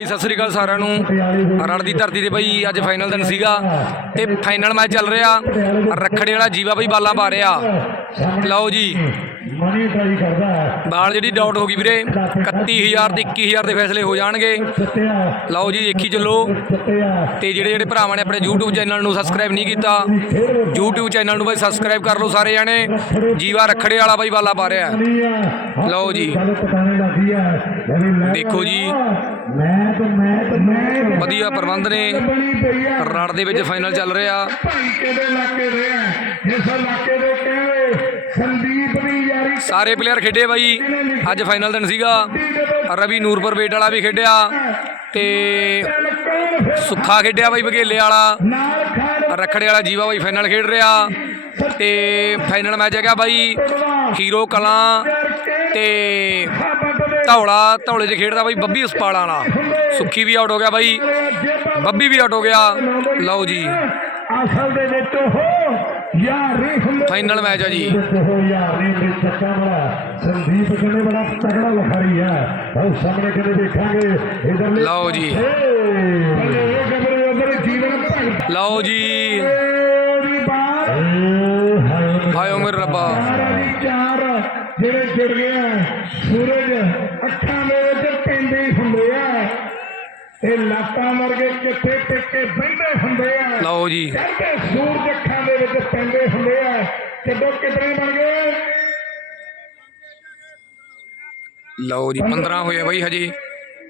ਸਤਿ ਸ੍ਰੀ ਅਕਾਲ ਸਾਰਿਆਂ ਨੂੰ। ਰਣ ਦੀ ਧਰਤੀ ਤੇ ਬਈ ਅੱਜ ਫਾਈਨਲ ਦਿਨ ਸੀਗਾ ਤੇ ਫਾਈਨਲ ਮੈਚ ਚੱਲ ਰਿਹਾ। ਰੱਖੜੇ ਵਾਲਾ ਜੀਵਾ ਬਈ ਬਾਲਾਂ ਪਾ ਰਿਹਾ। ਲਓ ਜੀ। ਬਾਲ ਜਿਹੜੀ ਡਾਊਟ ਹੋ ਗਈ ਵੀਰੇ 31000 ਤੇ 21000 ਦੇ ਫੈਸਲੇ ਹੋ ਜਾਣਗੇ। ਲਓ ਜੀ ਦੇਖੀ ਚੱਲੋ। ਤੇ ਜਿਹੜੇ ਜਿਹੜੇ ਭਰਾਵਾਂ ਨੇ ਆਪਣੇ YouTube ਚੈਨਲ ਨੂੰ ਸਬਸਕ੍ਰਾਈਬ ਨਹੀਂ ਕੀਤਾ YouTube ਚੈਨਲ ਨੂੰ ਬਈ ਸਬਸਕ੍ਰਾਈਬ ਕਰ ਲਓ ਸਾਰੇ ਜਾਣੇ। ਜੀਵਾ ਰੱਖੜੇ ਵਾਲਾ ਬਈ ਬਾਲਾ ਪਾ ਰਿਹਾ। ਲਓ ਜੀ। ਦੇਖੋ ਜੀ। ਵਧੀਆ ਪ੍ਰਬੰਧ ਨੇ। ਰਣ ਦੇ ਵਿੱਚ ਫਾਈਨਲ ਚੱਲ ਰਿਹਾ। ਭਾਈ ਇਲਾਕੇ ਦੇ ਆ। ਜਿਸ ਇਲਾਕੇ ਦੇ ਕਹਿੰਦੇ ਸੰਦੀਪ ਦੀ ਯਾਰੀ ਸਾਰੇ ਪਲੇਅਰ ਖੇਡੇ ਬਾਈ। ਅੱਜ ਫਾਈਨਲ ਦਿਨ ਸੀਗਾ। ਰਵੀ ਨੂਰਪੁਰ ਵੇਟ ਵਾਲਾ ਵੀ ਖੇਡਿਆ ਤੇ ਸੁੱਖਾ ਖੇਡਿਆ ਬਾਈ ਬਘੇਲੇ ਵਾਲਾ। ਨਾਲ ਰੱਖੜੇ ਵਾਲਾ ਜੀਵਾ ਬਾਈ ਫਾਈਨਲ ਖੇਡ ਰਿਹਾ ਤੇ ਫਾਈਨਲ ਮੈਚ ਹੈਗਾ ਬਾਈ ਹੀਰੋ ਕਲਾਂ ਤੇ ਧੌਲਾ, ਧੌਲੇ 'ਚ ਖੇਡਦਾ ਬਾਈ ਬੱਬੀ ਉਸਪਾਲ ਵਾਲਾ। ਸੁੱਖੀ ਵੀ ਆਊਟ ਹੋ ਗਿਆ ਬਾਈ। ਬੱਬੀ ਵੀ ਆਊਟ ਹੋ ਗਿਆ। ਲਓ ਜੀ। ਅਸਲ ਦੇ ਵਿੱਚ ਉਹ ਯਾਰ ਹੁੰਦੇ ਫਾਈਨਲ ਮੈਚ ਆ ਜੀ। ਉਹ ਯਾਰ ਨਹੀਂ ਹੁੰਦੇ ਚੱਕਾ ਵਾਲਾ ਸੰਦੀਪ ਕਹਿੰਦੇ ਬੜਾ ਤਗੜਾ ਲਖਾਰੀ ਹੈ। ਉਹ ਸਾਹਮਣੇ ਕਹਿੰਦੇ ਦੇਖਾਂਗੇ। ਇਧਰ ਲਓ ਜੀ। ਉਹ ਕਬਰੇ ਉਧਰ ਜੀਵਨ ਭਗਤ। ਲਓ ਜੀ। ਦੀ ਹਾਏ ਮੇਰੇ ਰੱਬਾ। ਚਾਰਾਂ ਦੀ ਜਿਹੜੇ ਜੁੜ ਗਏ ਸੂਰਜ ਅੱਖਾਂ ਦੇ ਵਿੱਚ ਪੈਂਦੇ ਹੁੰਦੇ ਆ। ਇਹ ਲਾਟਾਂ ਵਰਗੇ ਕਿੱਥੇ ਟਿੱਕੇ ਬੈਠੇ ਹੁੰਦੇ ਆ ਲਓ ਜੀ ਕਹਿੰਦੇ ਸੂਰਜ ਅੱਖਾਂ ਦੇ ਵਿੱਚ ਪੈਂਦੇ ਹੁੰਦੇ ਆ ਕਿੱਦੋਂ ਕਿਤਨੇ ਬਣ ਗਏ ਲਓ ਜੀ 15 ਹੋਏ ਆ ਬਾਈ ਹਜੇ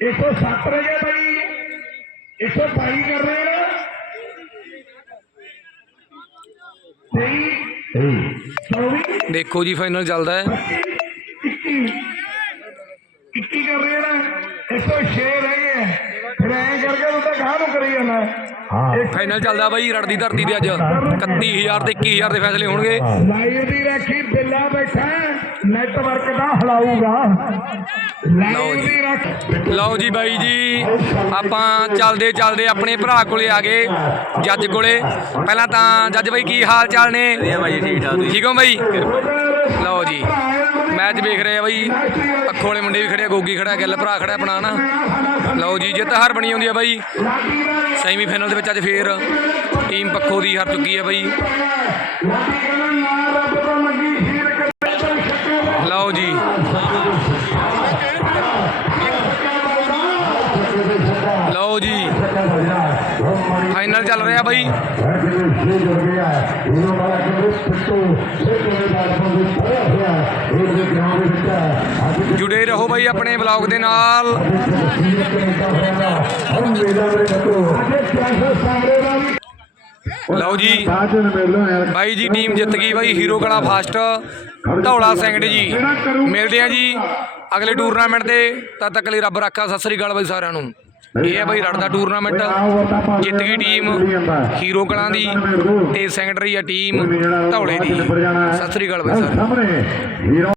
107 ਰਹਿ ਗਏ ਭਾਈ 122 ਕਰ ਰਹੇ ਆ ਤੇਈ ਚੌਵੀ ਦੇਖੋ ਜੀ ਫਾਈਨਲ ਚੱਲਦਾ ਹੈ ਇੱਕੀ ਇੱਕੀ ਕਰ ਰਹੇ ਆ ਨਾ 106 ਰਹਿ ਗਏ ਆ। ਫਿਰ ਐਂ ਕਰਕੇ ਤੂੰ ਤਾਂ ਗਾਹ ਨੂੰ ਕਰੀ ਜਾਂਦਾ ਹਾਂ। ਫਾਈਨਲ ਚੱਲਦਾ ਬਾਈ ਰੜ ਦੀ ਧਰਤੀ ਤੇ ਅੱਜ। 31000 ਤੇ 21000 ਦੇ ਫੈਸਲੇ ਹੋਣਗੇ। ਲਾਈਵ ਦੀ ਰੱਖੀ ਬਿੱਲਾ ਬੈਠਾ ਨੈਟਵਰਕ ਦਾ ਹਲਾਊਗਾ। ਲਓ ਲਾਈਵ ਜੀ। ਦੀ ਰੱਖ। ਲਓ ਜੀ ਬਾਈ ਜੀ। ਆਪਾਂ ਚੱਲਦੇ ਚੱਲਦੇ ਆਪਣੇ ਭਰਾ ਕੋਲੇ ਆ ਗਏ ਜੱਜ ਕੋਲੇ। ਪਹਿਲਾਂ ਤਾਂ ਜੱਜ ਬਾਈ ਕੀ ਹਾਲ ਚਾਲ ਨੇ? ਵਧੀਆ ਬਾਈ ਠੀਕ ਠਾਕ ਠੀਕ ਹੋ ਬਾਈ? ਲਓ ਜੀ। ਮੈਚ ਵੇਖ ਰਹੇ ਆ ਬਾਈ। ਅੱਖੋਂ ਵਾਲੇ ਮੁੰਡੇ ਵੀ ਖੜੇ ਆ, ਗੋਗੀ ਖੜਾ, ਗੱਲ ਭਰਾ ਖੜਾ ਆਪਣਾ ਨਾ ਲਓ ਜੀ, ਜਿੱਤ ਹਾਰ ਬਣੀ ਆਉਂਦੀ ਆ ਬਾਈ। ਸੈਮੀ ਫਾਈਨਲ ਦੇ ਵਿੱਚ ਅੱਜ ਫੇਰ ਟੀਮ ਪੱਖੋਂ ਦੀ ਹਾਰ ਚੁੱਕੀ ਆ ਬਾਈ। ਲਓ ਜੀ। ਲਓ ਜੀ। ਫਾਈਨਲ ਚੱਲ ਰਿਹਾ ਬਾਈ। ਜੁੜੇ ਰਹੋ ਬਾਈ ਆਪਣੇ ਬਲੌਗ ਦੇ ਨਾਲ। ਲਓ ਜੀ, ਬਾਈ ਜੀ ਟੀਮ ਜਿੱਤ ਗਈ ਬਾਈ, ਹੀਰੋ ਕਲਾ ਫਾਸਟ, ਧੌਲਾ ਸੈਂਗੜ ਜੀ। ਮਿਲਦੇ ਆ ਜੀ ਅਗਲੇ ਟੂਰਨਾਮੈਂਟ ਤੇ, ਤਦ ਤੱਕ ਲਈ ਰੱਬ ਰੱਖਾ, ਸਤਿ ਸ੍ਰੀ ਅਕਾਲ ਬਾਈ ਸਾਰਿਆਂ ਨੂੰ। ਇਹ ਹੈ ਬਾਈ ਰੜ ਦਾ ਟੂਰਨਾਮੈਂਟ ਜਿੱਤ ਗਈ ਟੀਮ ਹੀਰੋ ਕਲਾਂ ਦੀ ਤੇ ਸੈਕੰਡਰੀ ਆ ਟੀਮ ਧੌਲੇ ਦੀ। ਸਤਿ ਸ੍ਰੀ ਅਕਾਲ ਬਾਈ ਹੀਰੋ